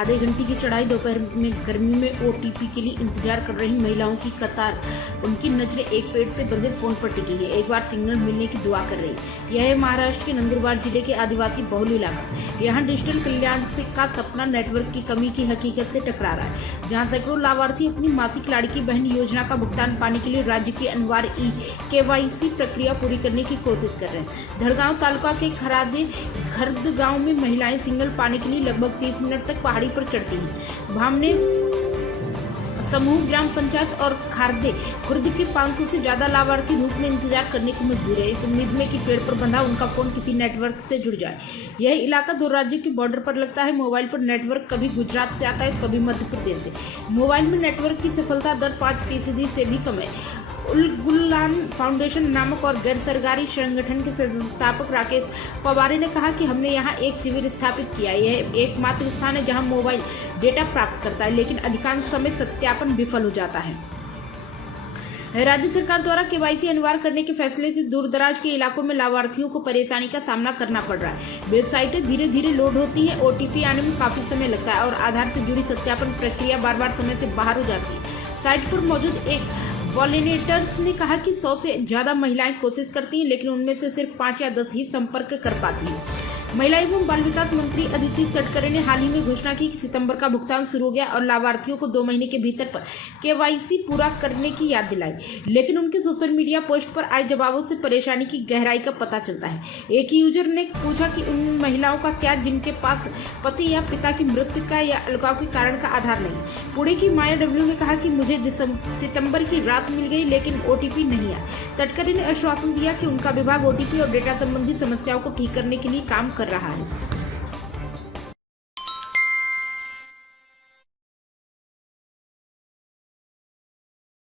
आधे घंटे की चढ़ाई दोपहर में गर्मी में ओटीपी के लिए इंतजार कर रही महिलाओं की कतार। उनकी नजरें एक पेड़ से बंधे फोन पर टिकी है, एक बार सिग्नल मिलने की दुआ कर रही। यह है महाराष्ट्र के नंदुरबार जिले के आदिवासी बहुल इलाका। यहाँ डिजिटल कल्याण का सपना नेटवर्क की कमी की हकीकत से टकरा रहा है, जहाँ सैकड़ों लाभार्थी अपनी मासिक लाड़की बहन योजना का भुगतान पाने के लिए राज्य की अनिवार्य KYC प्रक्रिया पूरी करने की कोशिश कर रहे हैं। धड़गांव तालुका के खर्द गांव में महिलाएं सिग्नल पाने के लिए लगभग 30 मिनट तक पहाड़ी पर चढ़ती हैं। भामने समूह ग्राम पंचायत और खारदे खुर्द के 500 से ज्यादा लाभार्थी धूप में इंतजार करने को मजबूर है, इस उम्मीद में कि पेड़ पर बंधा उनका फोन किसी नेटवर्क से जुड़ जाए। यह इलाका 2 राज्यों के बॉर्डर पर लगता है। मोबाइल पर नेटवर्क कभी गुजरात से आता है तो कभी मध्य प्रदेश से। मोबाइल में नेटवर्क की सफलता दर 5% से भी कम है। उल-गुलान फाउंडेशन नामक और गैर सरकारी संगठन के संस्थापक राकेश पवार ने कहा कि हमने यहां एक शिविर स्थापित किया। यह एकमात्र स्थान है जहां मोबाइल डेटा प्राप्त करता है, लेकिन अधिकांश समय सत्यापन विफल हो जाता है। राज्य सरकार द्वारा KYC अनिवार्य करने के फैसले से दूरदराज के इलाकों में लाभार्थियों को परेशानी का सामना करना पड़ रहा है। वेबसाइटें धीरे धीरे लोड होती हैं, OTP आने में काफी समय लगता है और आधार से जुड़ी सत्यापन प्रक्रिया बार समय से बाहर हो जाती है। साइट पर मौजूद एक वॉलंटियर्स ने कहा कि 100 से ज्यादा महिलाएं कोशिश करती हैं, लेकिन उनमें से सिर्फ 5 या 10 ही संपर्क कर पाती हैं। महिला एवं बाल विकास मंत्री अदिति तटकरे ने हाल ही में घोषणा की कि सितंबर का भुगतान शुरू हो गया और लाभार्थियों को 2 महीने के भीतर पर KYC पूरा करने की याद दिलाई, लेकिन उनके सोशल मीडिया पोस्ट पर आए जवाबों से परेशानी की गहराई का पता चलता है। एक यूजर ने पूछा कि उन महिलाओं का क्या जिनके पास पति या पिता की मृत्यु का या अलगाव के कारण का आधार नहीं। पुणे की माया डब्ल्यू ने कहा कि मुझे सितंबर की राशि मिल गई, लेकिन OTP नहीं आया। तटकरे ने आश्वासन दिया कि उनका विभाग OTP और डेटा संबंधी समस्याओं को ठीक करने के लिए काम कर रहा है।